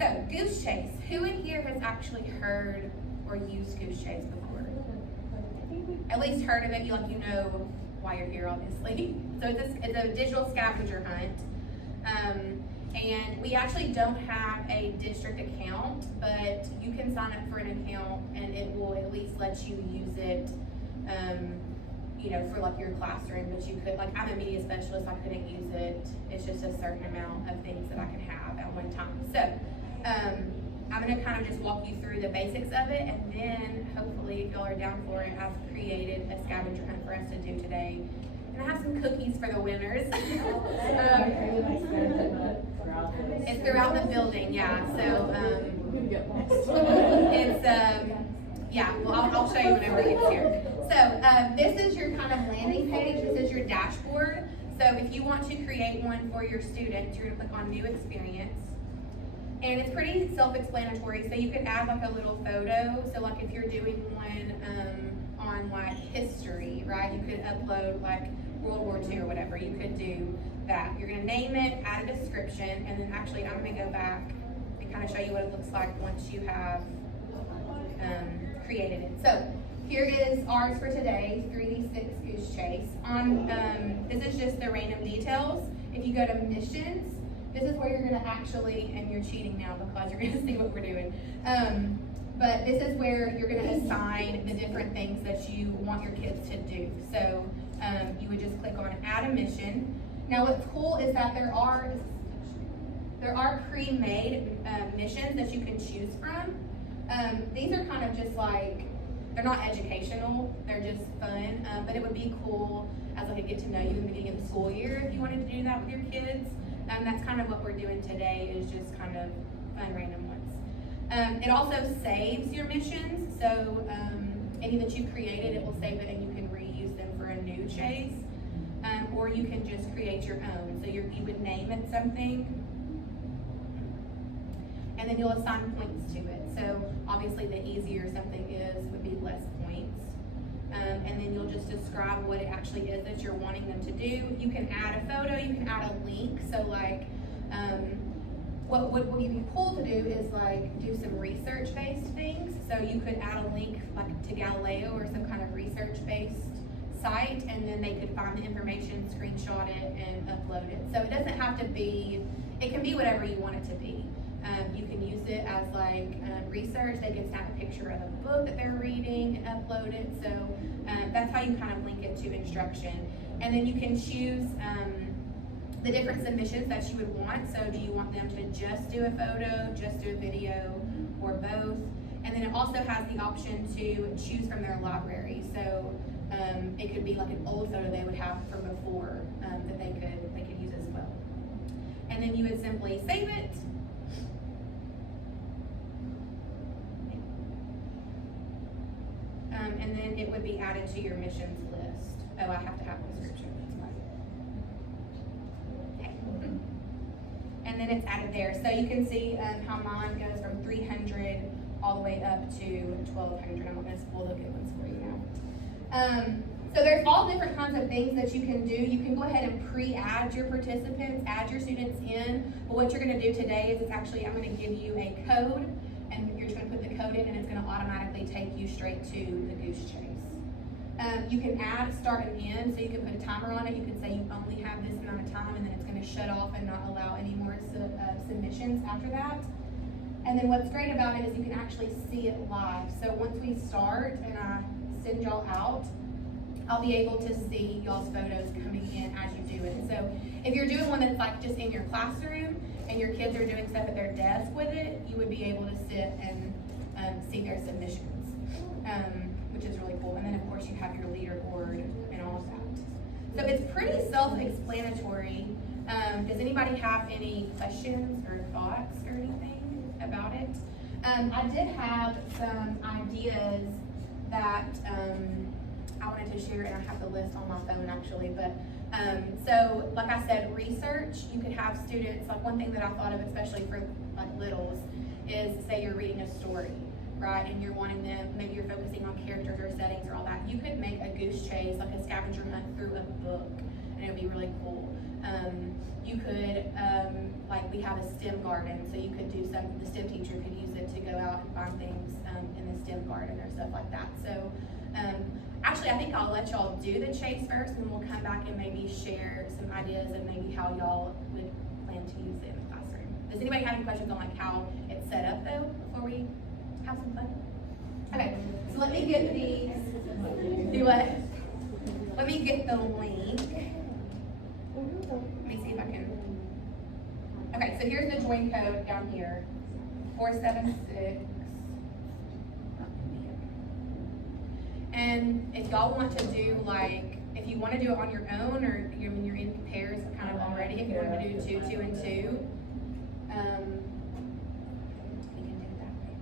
So, Goosechase. Who in here has actually heard or used Goosechase before? At least heard of it. You know why you're here, obviously. So it's a digital scavenger hunt. And we actually don't have a district account, but you can sign up for an account and it will at least let you use it, for like your classroom. But you could, like, I'm a media specialist, I couldn't use it. It's just a certain amount of things that I can have at one time. So I'm gonna kind of just walk you through the basics of it, and then hopefully, if y'all are down for it, I've created a scavenger hunt for us to do today. And I have some cookies for the winners. It's throughout the building, yeah. So it's I'll show you whenever it gets here. So this is your kind of landing page. This is your dashboard. So if you want to create one for your students, you're gonna click on New Experience. And it's pretty self-explanatory, so you could add like a little photo. So like if you're doing one on like history, right? You could upload like World War II or whatever. You could do that. You're gonna name it, add a description, and then actually I'm gonna go back and kind of show you what it looks like once you have created it. So here is ours for today, 3D6 Goosechase. This is just the random details. If you go to missions, this is where you're gonna actually, and you're cheating now because you're gonna see what we're doing. But this is where you're gonna assign the different things that you want your kids to do. So you would just click on add a mission. Now what's cool is that there are pre-made missions that you can choose from. These are kind of just like, they're not educational, they're just fun, but it would be cool as like a get to know you in the beginning of the school year if you wanted to do that with your kids. That's kind of what we're doing today, is just kind of fun random ones. It also saves your missions, so any that you created, it will save it and you can reuse them for a new chase. Or you can just create your own. So you would name it something, and then you'll assign points to it. So obviously the easier something is, would be less points. And then you'll just describe what it actually is that you're wanting them to do. You can add a photo, you can add a link. So like, what would be cool to do is like do some research-based things. So you could add a link like to Galileo or some kind of research-based site, and then they could find the information, screenshot it, and upload it. So it doesn't have to be, it can be whatever you want it to be. You can use it as like research. They can snap a picture of a book that they're reading and upload it. So that's how you kind of link it to instruction. And then you can choose the different submissions that you would want. So do you want them to just do a photo, just do a video, or both? And then it also has the option to choose from their library. So it could be like an old photo they would have from before that they could use as well. And then you would simply save it. And then it would be added to your missions list. Oh, I have to have a description. Okay. And then it's added there. So you can see how mine goes from 300 all the way up to 1,200. I'm not going to spoil the good ones for you now. So there's all different kinds of things that you can do. You can go ahead and pre-add your participants, add your students in. But what you're going to do today is I'm going to give you a code, and you're just going to put the code in, and it's going to automatically take you straight to the Goosechase. You can add, start, and end, so you can put a timer on it. You can say you only have this amount of time, and then it's going to shut off and not allow any more submissions after that. And then what's great about it is you can actually see it live. So once we start and I send y'all out, I'll be able to see y'all's photos coming in as you do it. So if you're doing one that's like just in your classroom and your kids are doing stuff at their desk with it, you would be able to sit and see their submissions, which is really cool. And then of course you have your leaderboard and all of that. So it's pretty self-explanatory. Does anybody have any questions or thoughts or anything about it? I did have some ideas that I wanted to share, and I have the list on my phone actually, but so like I said, research, you could have students, like one thing that I thought of especially for like littles is, say you're reading a story, right, and you're wanting them, maybe you're focusing on characters or settings or all that, you could make a Goosechase, like a scavenger hunt through a book. and it would be really cool. You could, like we have a STEM garden, so you could do something, the STEM teacher could use it to go out and find things in the STEM garden or stuff like that. So actually I think I'll let y'all do the chase first, and we'll come back and maybe share some ideas of maybe how y'all would plan to use it in the classroom. Does anybody have any questions on like how it's set up though, before we have some fun? Okay, so let me get these, do what? Let me get the link. Let me see if I can. Okay, so here's the join code down here, 476. And if y'all want to do like, if you want to do it on your own, or you're in pairs kind of already, if you want to do 2, 2, and 2, we can do it that way.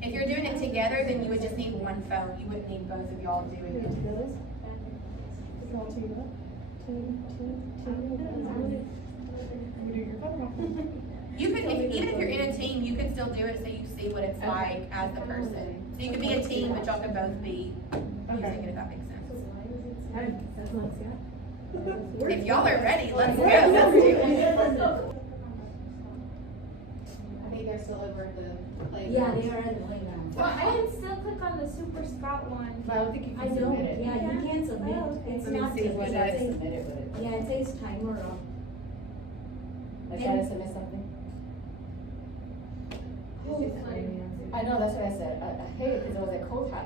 If you're doing it together, then you would just need one phone. You wouldn't need both of y'all doing it. You could, even if you're in a team, you could still do it so you see what it's like as the person. So you could be a team, but y'all could both be using it, if that makes sense. If y'all are ready, let's go. Let's do it. I think they're still over at the playground. Yeah, they are at the playground. Well, I can still click on the Super Scout one. But I don't think you I can know, submit it. yeah, you can't submit, it's Let me not, see what it it is. says, Submit it, but yeah, it says timer off. I try to submit something. I know, that's what I said. I hate it because it was like cold hot.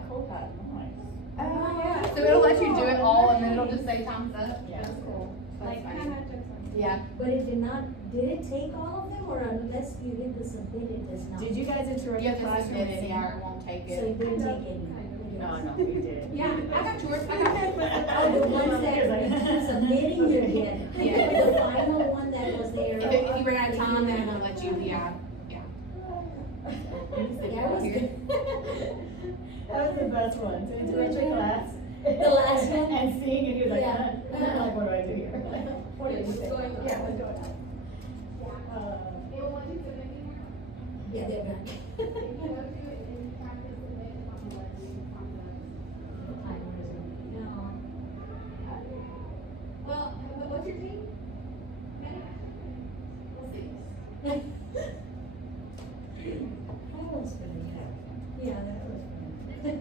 Nice. Oh, yeah. So it'll let you do it all, and then it'll just say time's up. Yeah. That's cool. That's Like, funny. yeah. But it did it take all of them, or unless you hit the submit, it does not? Did you guys interrupt You the have to classroom? submit it, yeah, or it won't take So you it. didn't take any? No, we did. Yeah, I got yours, I got it. Oh, the ones that submitting you did. Yeah. The final one that was there. If you ran out of time, then it won't let you, yeah. That was good. That was the best one, to interrupt your class. The last one? And seeing it, he was like, Yeah. I'm like, what do I do here? What did you say? What's going on? Yeah, what's going on? Yeah, they're back. Well, what's your team? We'll see. That was funny. Yeah, that was funny.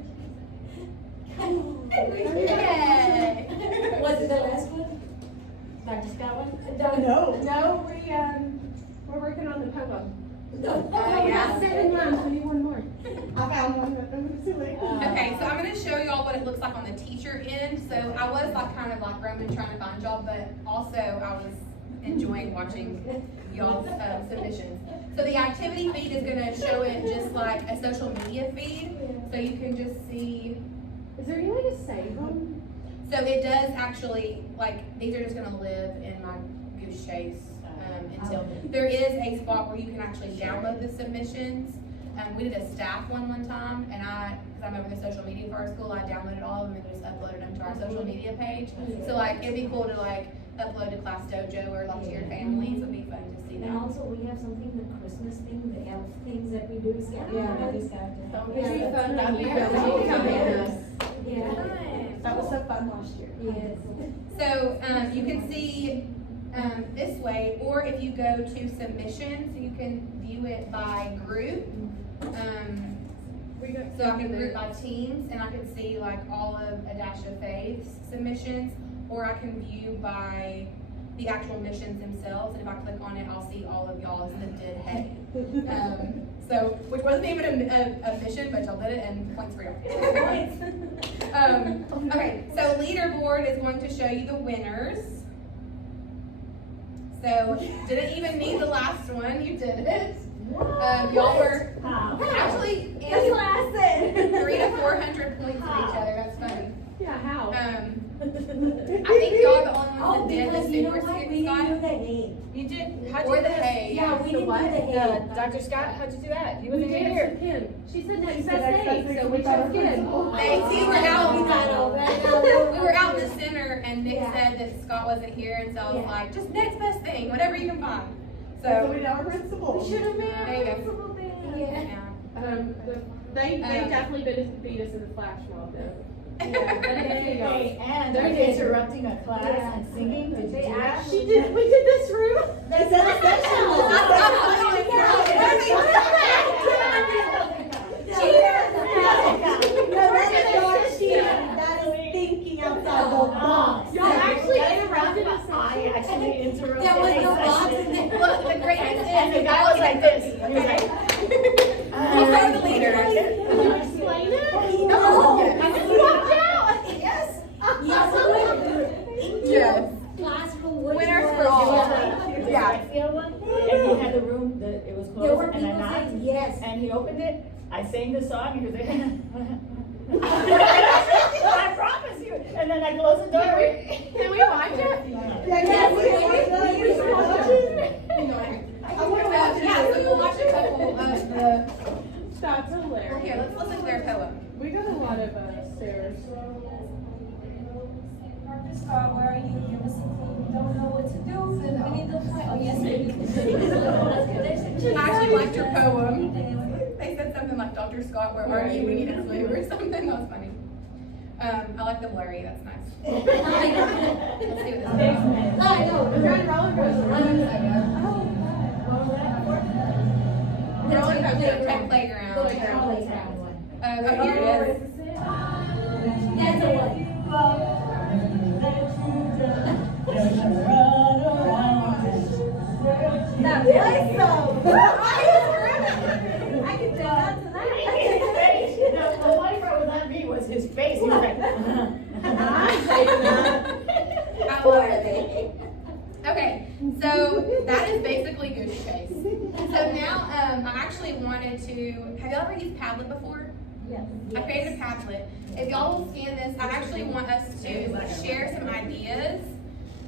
Yay! Was it the last one? Dr. Scott one? No. No, we're working on the poem. No. Yeah. 7 months, we need one more. I found one, but I'm too late. Okay, so I'm gonna show y'all what it looks like on the teacher end. So I was like kind of like roaming trying to find y'all, but also I was enjoying watching y'all's submissions. So the activity feed is gonna show it just like a social media feed, so you can just see. Is there any way to save them? So it does actually, like, these are just gonna live in my Goosechase until, there is a spot where you can actually download the submissions. We did a staff one time, and because I'm over the social media for our school, I downloaded all of them and just uploaded them to our social media page. So like, it'd be cool to like upload to Class Dojo or like to your families, it'd be fun to see And that. also, we have something, the Christmas thing, the elf things that we do. Yeah, Yeah. That'd be fun. Yeah. That was so fun last year. Yes. So, you can see, this way, or if you go to submissions, you can view it by group. So I can group by teams, and I can see like all of A Dash of Faith's submissions, or I can view by the actual missions themselves, and if I click on it, I'll see all of y'all's that did hay. So, which wasn't even a mission, but y'all did it, and points for y'all. Okay, so leaderboard is going to show you the winners. So, didn't even need the last one, you did it. Y'all were actually in 300 to 400 points for each other, that's funny. Yeah, how? I think y'all are the only Oh, ones that did the because you know super what, stick we didn't do Scott. the hay. You did, Or the hay, Yeah, we didn't do the hay. Dr. Scott, how'd you do that? You We wasn't did here. it for Kim. She said next said best next thing, so we chose Kim. They, we were out, we were out in the center, and Nick Yeah. said that Scott wasn't here, and so I was Yeah. like, just next best thing, whatever you can find. So So, we know our principal. We should have made There you a go. principal thing. Yeah. yeah. They definitely beat us in the flash mob though. Hey, and they're interrupting a class and singing. Did you do that? She did, we did this room. They said a special. That is thinking outside the box. Y'all actually interrupted us. I actually interrupted. There was no a box. session. Look, the greatest is. And the guy was like this. He was like, He's the leader. Did you explain it? No. And then you walked out. Yes. Yes. Yes. Classroom, which Winners was- for all. yeah. Yeah. And he had the room, it was There were closed, and I people knocked, saying yes. and he opened it, I sang the song, and he was like, I promise you, and then I closed the door. Can we watch it? Yes, I want to watch. Yeah, so we'll watch a couple of the. That's hilarious. Here, let's listen to their poem. We got a lot of stairs. Scott, where are you? You don't know what to do. We need the play. Oh, yes, we do. I actually liked your poem. They said something like, Dr. Scott, where are you? We need a clue or something. That was funny. I like the blurry. That's nice. Let's see what this is. I know. We're on roller coaster. Roller coaster, tech playground. Oh, here it is. That's the one. That was so. I can dance to that. The funny part was not me, was his face, he was like, I love it. Okay, so that is basically Goosechase. So now, I actually wanted to, have y'all ever used Padlet before? Yes. I created a Padlet. If y'all will scan this, I actually want us to share some ideas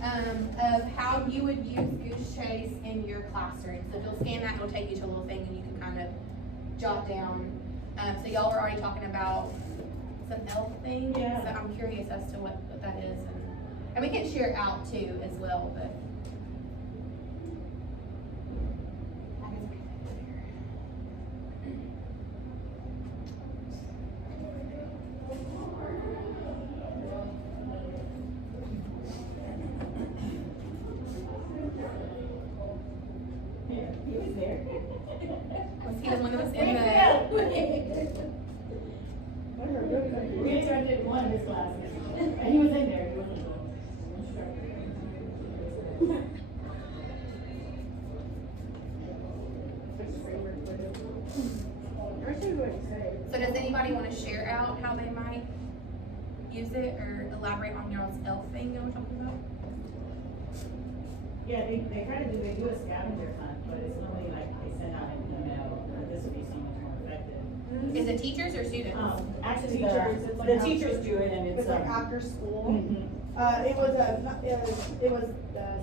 of how you would use Goosechase in your classroom. So if you'll scan that, it'll take you to a little thing and you can kind of jot down. So y'all were already talking about some elf things. Yeah. So I'm curious as to what that is. And we can share it out too as well, but. he was there. Was he the one that was in the? We interrupted one of his classes, and he was in there, he wasn't So does anybody want to share out how they might use it or elaborate on y'all's elf thing y'all were talking about? Yeah, they do a scavenger hunt, but it's normally like they send out an email, this would be so much more effective. Is it teachers or students? Actually, Teachers, it's like the after- teachers do it and It's it's, like after school. Mhm. It was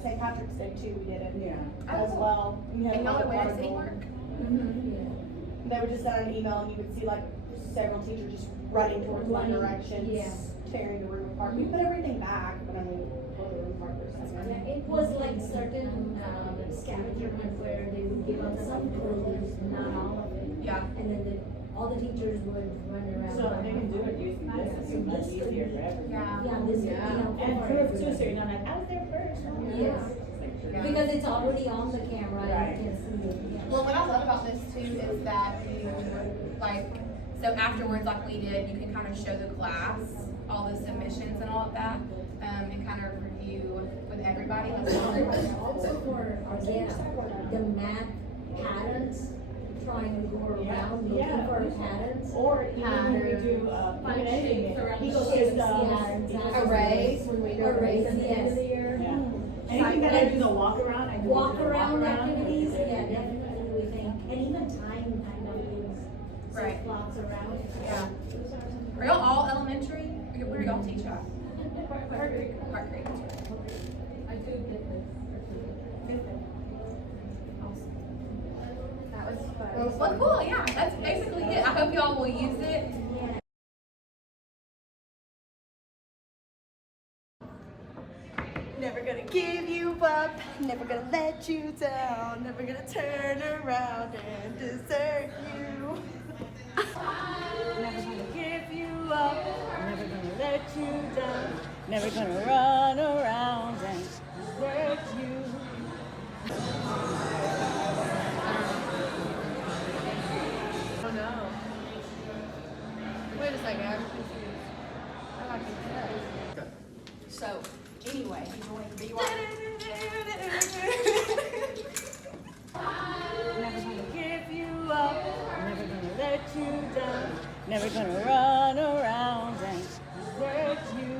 St. Patrick's Day too, we did it Yeah. as well. We had And a y'all lot would of wear a city people. mark? They would just send an email and you would see like several teachers just running towards one direction, Yeah. tearing the room apart. We put everything back, but I mean, pull the room apart for a second. It was like certain scavenger hunt where they would give out some clues, not all of it. Yeah. And then all the teachers would run around. So they can do it using this, it's much easier for everyone. Yeah. Yeah, this would be helpful And for proof too, everyone. so you're not like, I was there first. Yes. Yeah. Because it's already on the camera, Right. you can see it, yeah. Well, what I love about this too is that you, like, so afterwards, like we did, you can kind of show the class all the submissions and all of that, and kind of review with everybody. Also for, the math patterns, trying to go around looking Yeah. for patterns. Or even when we do, even anything, ecosystems. Yeah, Arrays, when we do Arrays, arrays. yes. Yeah. Anything that I do the walk around, I do Walk the around walk-around. activities, yeah, definitely we think, and even time kind of things. Right. Blocks around. Yeah. Are y'all all elementary? Where do y'all teach at? Park Creek. Park Creek. I do get this. That was fun. Well, cool, yeah, that's basically it. I hope y'all will use it. Never gonna give you up, never gonna let you down, never gonna turn around and desert you. Never gonna give you up, never gonna let let you down. Never gonna run around and desert you. Oh no. Wait a second, I'm confused. I like this. So, anyway, do you want? Never gonna give you up. Never gonna let you down. Never gonna run around and desert you.